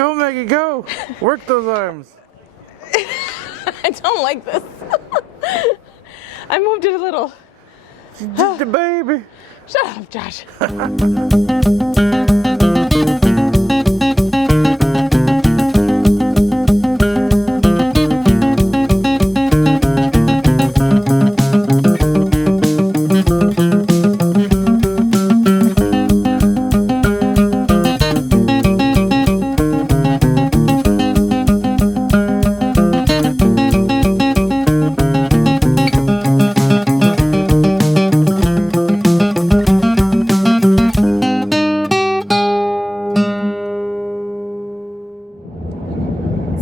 Go, Maggie, go! Work those arms. I don't like this. I moved it a little. The baby. Shut up, Josh.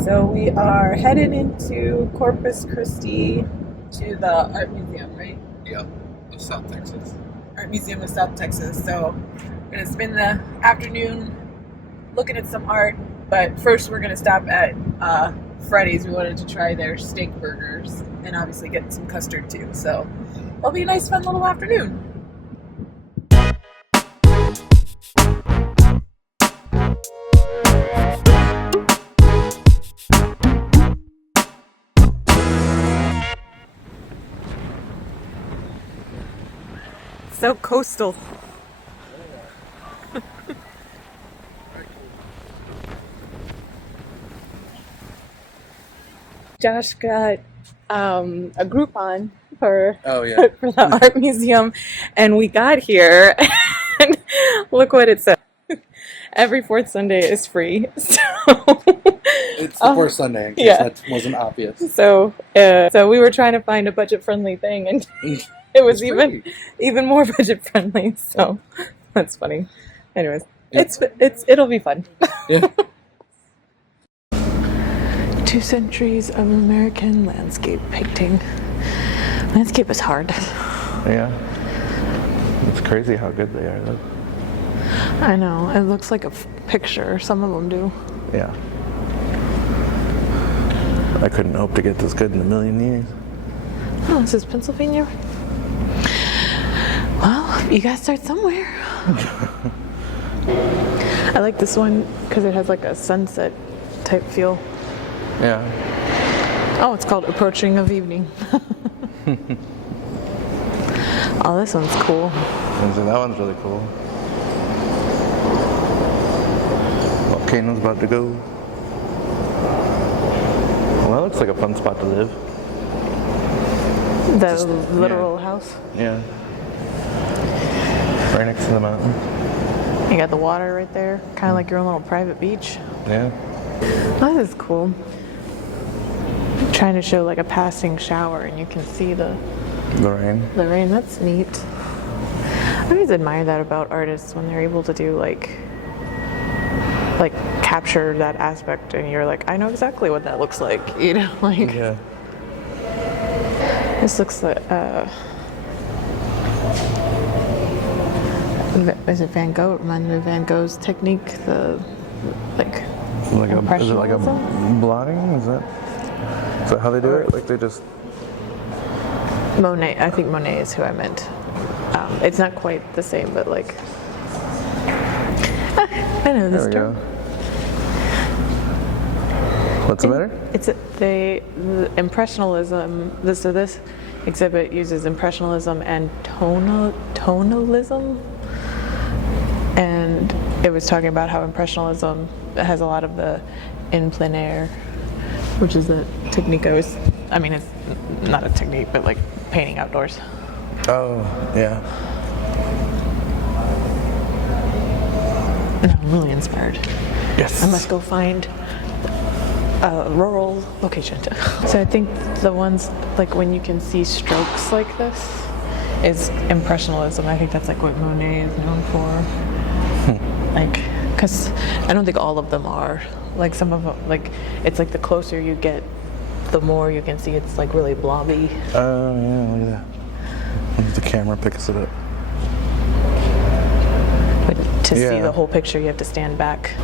So we are headed into Corpus Christi to the Art Museum, right? Yeah, of South Texas. Art Museum of South Texas. So we're going to spend the afternoon looking at some art, but first we're going to stop at Freddy's. We wanted to try their steak burgers and obviously get some custard too. So it'll be a nice fun little afternoon. So coastal. Josh got a Groupon for Oh, yeah. for the art museum, and we got here, and look what it says. Every fourth Sunday is free. So It's the first Sunday, in case that wasn't obvious. So we were trying to find a budget-friendly thing, and it was even more budget-friendly. So that's funny. Anyways, it'll be fun. Yeah. 2 centuries of American landscape painting. Landscape is hard. Yeah. It's crazy how good they are, though. I know. It looks like a picture. Some of them do. Yeah. I couldn't hope to get this good in a million years. Oh, this is Pennsylvania. Well, you gotta start somewhere. I like this one because it has like a sunset type feel. Yeah. Oh, it's called Approaching of Evening. Oh, this one's cool. And so that one's really cool. Volcano's about to go. Well, that looks like a fun spot to live. The literal house. Yeah. Right next to the mountain. You got the water right there, kind of like your own little private beach. Yeah. Oh, this is cool. I'm trying to show like a passing shower, and you can see the rain. The rain. That's neat. I always admire that about artists when they're able to do like capture that aspect, and you're like, I know exactly what that looks like. You know, like. Yeah. This looks like. Is it Van Gogh? It reminded me of Van Gogh's technique, the is it like a blotting? Is that how they do it? Like they just Monet. I think Monet is who I meant. It's not quite the same, but like I know this term. Go. What's the matter? It's the impressionism. This exhibit uses impressionism and tonalism. And it was talking about how impressionism has a lot of the in plein air, which is the technique it's not a technique, but like painting outdoors. Oh, yeah. And I'm really inspired. Yes. I must go find a rural location. So I think the ones like when you can see strokes like this is impressionism. I think that's like what Monet is known for. Like, because I don't think all of them are. Like some of them, like it's like the closer you get, the more you can see it's like really blobby. Oh yeah, look at that. Look at the camera picks it up. But to see the whole picture, you have to stand back.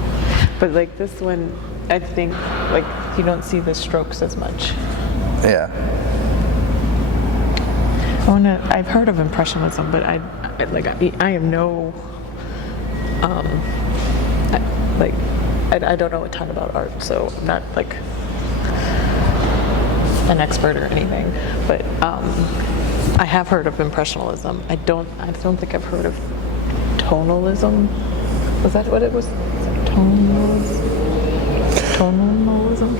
But like this one, I think like you don't see the strokes as much. Yeah. I've heard of impressionism, but I am no. I don't know a ton about art, so I'm not like an expert or anything, but I have heard of impressionism. I don't think I've heard of tonalism. Was that what it was? Tonalism?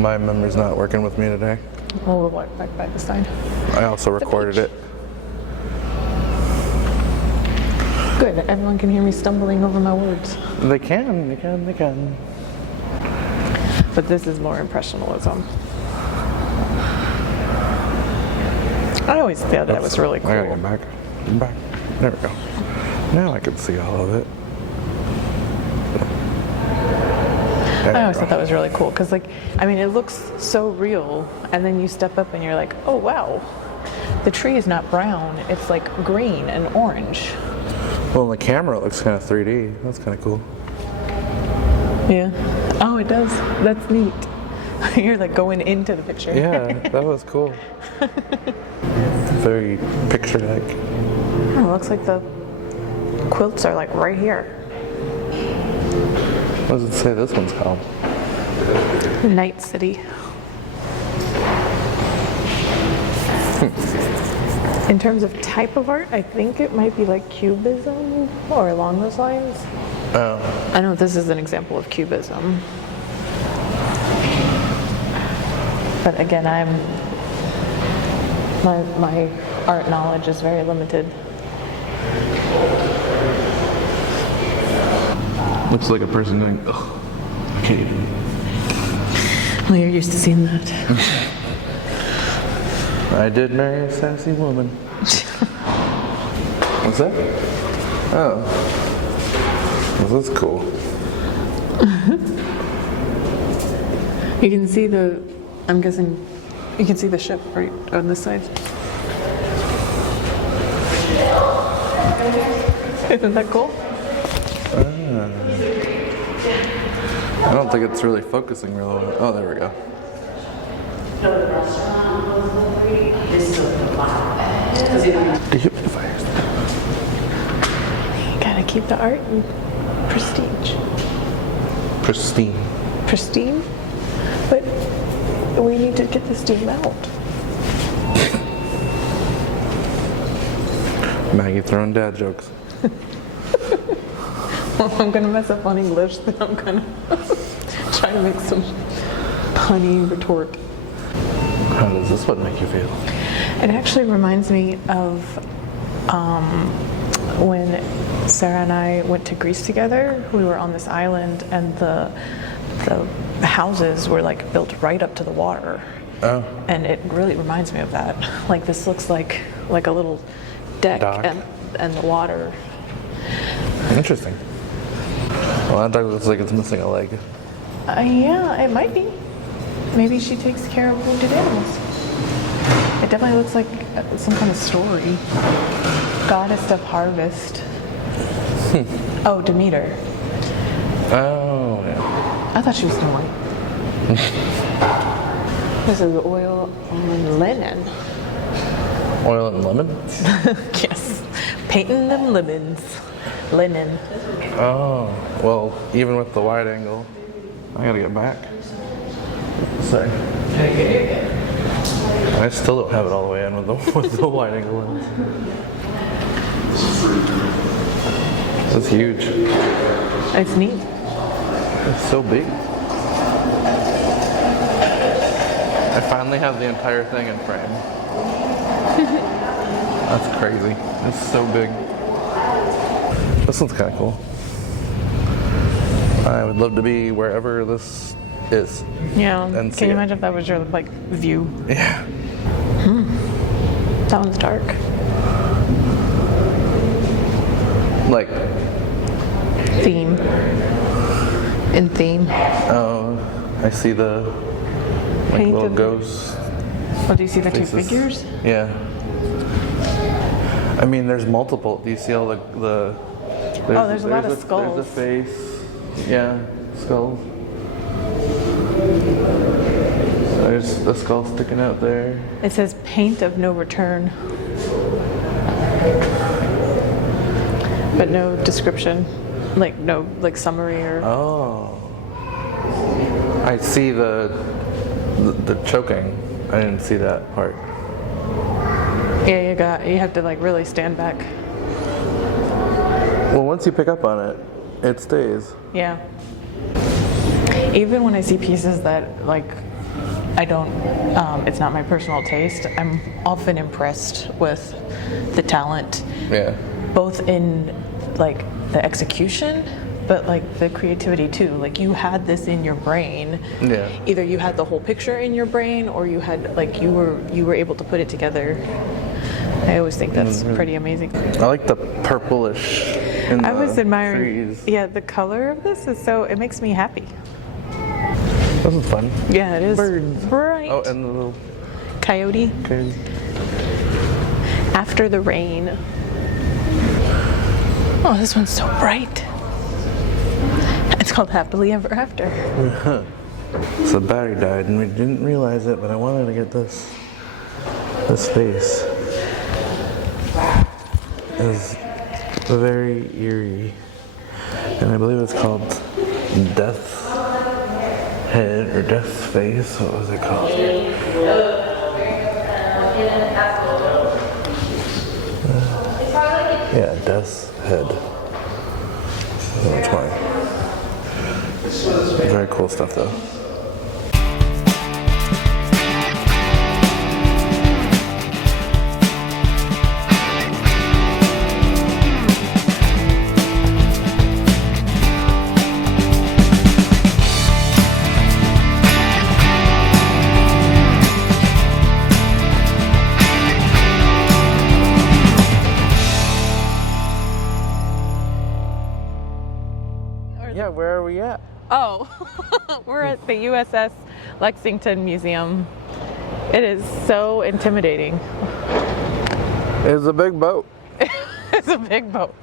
My memory's not working with me today. Oh, we'll walk back by this time. I also recorded it. Good, everyone can hear me stumbling over my words. They can. But this is more impressionism. I always thought that was really cool. I gotta get back. Back. There we go. Now I can see all of it. I always thought that was really cool because, like, I mean, it looks so real, and then you step up and you're like, oh wow, the tree is not brown; it's like green and orange. Well, on the camera, it looks kind of 3D. That's kind of cool. Yeah. Oh, it does. That's neat. You're like going into the picture. Yeah, that was cool. Very picture-like. Oh, it looks like the quilts are like right here. What does it say this one's called? Night City. In terms of type of art, I think it might be like cubism or along those lines. Oh. I know this is an example of cubism. But again, my art knowledge is very limited. Looks like a person going, ugh, I can't even. Well, you're used to seeing that. I did marry a sassy woman. What's that? Oh. Well, that's cool. You can see I'm guessing, you can see the ship right on this side. Isn't that cool? I don't think it's really focusing real well. Oh, there we go. Dehumidifiers. You gotta keep the art in prestige. Pristine. Pristine? But we need to get this steam out. Maggie throwing dad jokes. Well, I'm gonna mess up on English, then I'm gonna try to make some punny retort. How does this one make you feel? It actually reminds me of when Sarah and I went to Greece together. We were on this island, and the houses were like built right up to the water. Oh. And it really reminds me of that. Like this looks like a little deck Dock. and the water. Interesting. Well, that dog looks like it's missing a leg. Yeah, it might be. Maybe she takes care of wounded animals. It definitely looks like some kind of story. Goddess of harvest. Oh, Demeter. Oh, yeah. I thought she was Snow White. This is oil on linen. Oil and lemon? Yes. Painting them lemons. Linen. Oh, well, even with the wide angle, I gotta get back. Sorry. I still don't have it all the way in with the wide angle lens. That's huge. It's neat. It's so big. I finally have the entire thing in frame. That's crazy. It's so big. This one's kind of cool. I would love to be wherever this is. Yeah. And see Can you it. imagine if that was your like view? Yeah. That one's dark. Like, Theme. In theme. oh, I see the like Painted. little ghosts. Oh, do you see the two faces. figures? Yeah. I mean, there's multiple. Do you see all the there's a lot of skulls. There's a face. Yeah, skulls. There's a skull sticking out there. It says paint of no return. But no description. like no like summary or. Oh. I see the choking. I didn't see that part. Yeah, you have to like really stand back. Well, once you pick up on it, it stays. Yeah. Even when I see pieces that like I don't, it's not my personal taste, I'm often impressed with the talent. Yeah. Both in like the execution, but like the creativity too. Like you had this in your brain. Yeah. Either you had the whole picture in your brain, or you had like you were able to put it together. I always think that's pretty amazing. I like the purplish in the I was admiring. trees. Yeah, the color of this is so. It makes me happy. This is fun. Yeah, it is. Birds. Bright. Oh, and the little Coyote. coyote. After the rain. Oh, this one's so bright. It's called Happily Ever After. So the battery died and we didn't realize it, but I wanted to get this face. Is very eerie, and I believe it's called Death Head or Death Face. What was it called? Yeah, Death's Head. Which one? Very cool stuff though. Yeah, where are we at? Oh, we're at the USS Lexington Museum. It is so intimidating. It's a big boat. It's a big boat.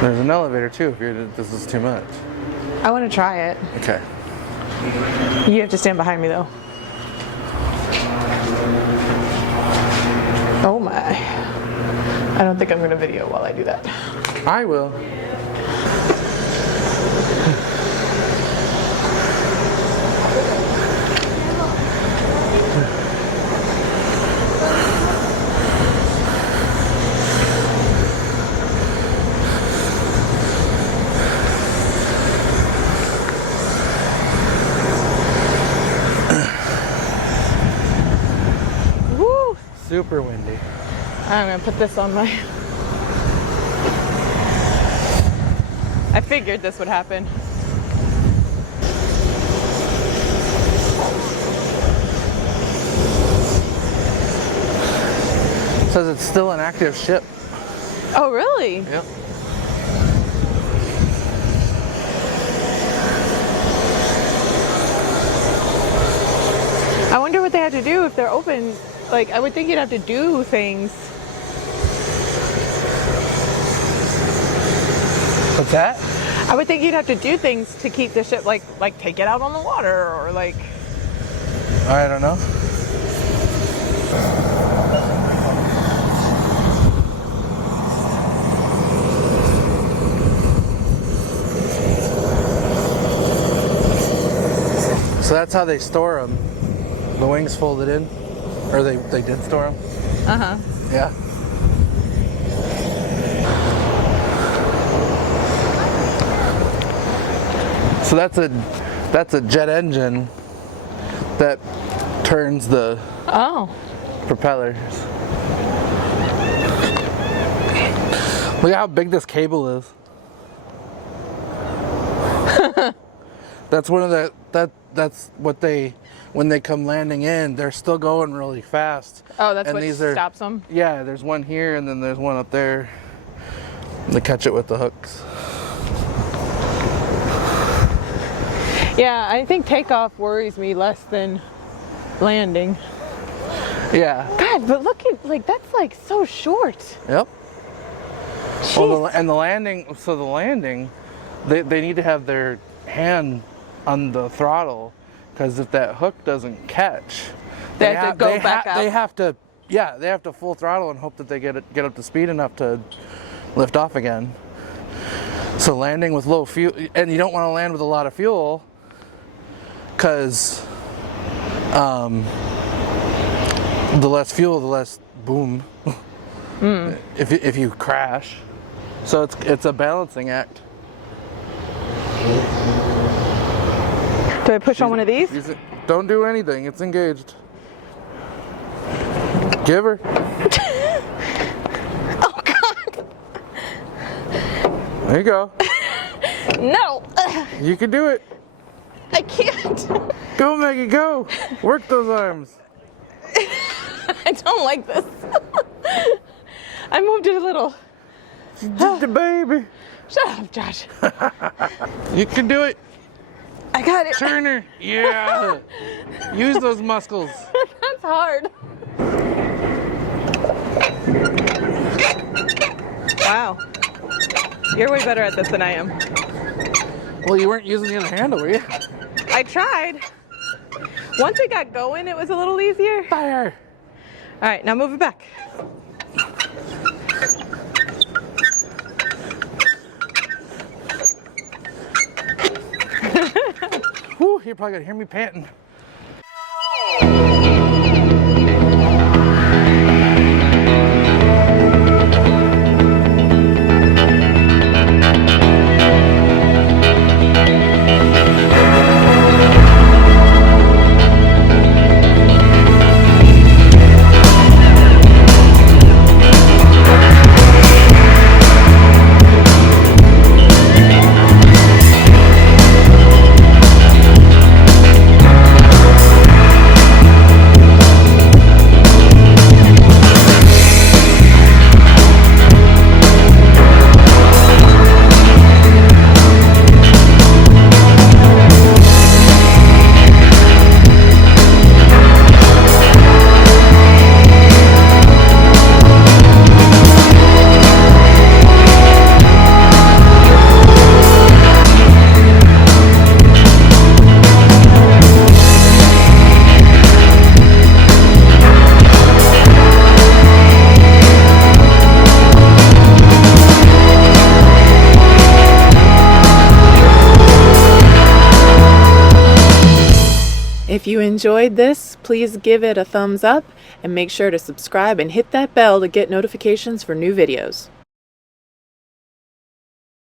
There's an elevator too if this is too much. I want to try it. Okay. You have to stand behind me though. Oh my. I don't think I'm going to video while I do that. I will. Woo! Super windy. I'm going to put this on my... I figured this would happen. It says it's still an active ship. Oh, really? Yep. I wonder what they had to do if they're open. Like, I would think you'd have to do things. What's that? I would think you'd have to do things to keep the ship, like take it out on the water, or like... I don't know. So that's how they store them. The wings folded in, or they did store them. Uh-huh. Yeah. So that's a jet engine that turns the Oh. propellers. Look at how big this cable is. That's one of that's what they when they come landing in, they're still going really fast. Oh, that's And what these are- stops them? Yeah, there's one here and then there's one up there. They catch it with the hooks. Yeah, I think takeoff worries me less than landing. Yeah. God, but look at, like, that's like so short. Yep. Jeez. Well, and the landing, they need to have their hand on the throttle, because if that hook doesn't catch, They have to go back up. They have to full throttle and hope that they get up to speed enough to lift off again. So landing with low fuel, and you don't want to land with a lot of fuel, because the less fuel, the less boom. If you crash. So it's a balancing act. Do I push on one of these? Don't do anything. It's engaged. Give her. Oh, God. There you go. No. You can do it. I can't. Go, Maggie, go. Work those arms. I don't like this. I moved it a little. The baby. Shut up, Josh. You can do it. I got it. Turn her. Yeah. Use those muscles. That's hard. Wow. You're way better at this than I am. Well, you weren't using the other handle, were you? I tried. Once it got going, it was a little easier. Fire. All right, now move it back. Whew, you're probably gonna hear me panting. If you enjoyed this, please give it a thumbs up and make sure to subscribe and hit that bell to get notifications for new videos.